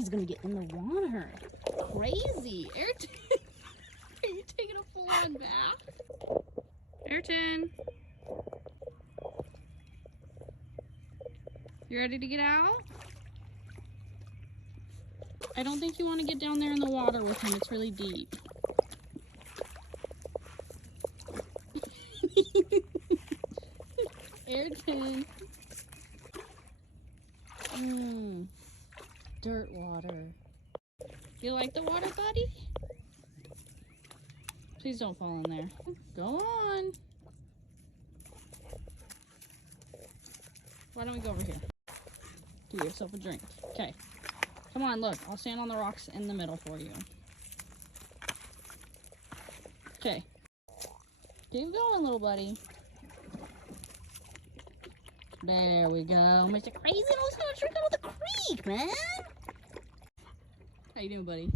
he's gonna get in the water. Crazy. Ayrton, are you taking a full-on bath? Ayrton, you ready to get out? I don't think you want to get down there in the water with him. It's really deep. Ayrton. Dirt water. You like the water, buddy? Please don't fall in there. Go on. Why don't we go over here? Give yourself a drink. Okay. Come on, look. I'll stand on the rocks in the middle for you. Okay. Keep going, little buddy. There we go. Mr. Crazy knows how to drink out of the creek, man. How you doing, buddy?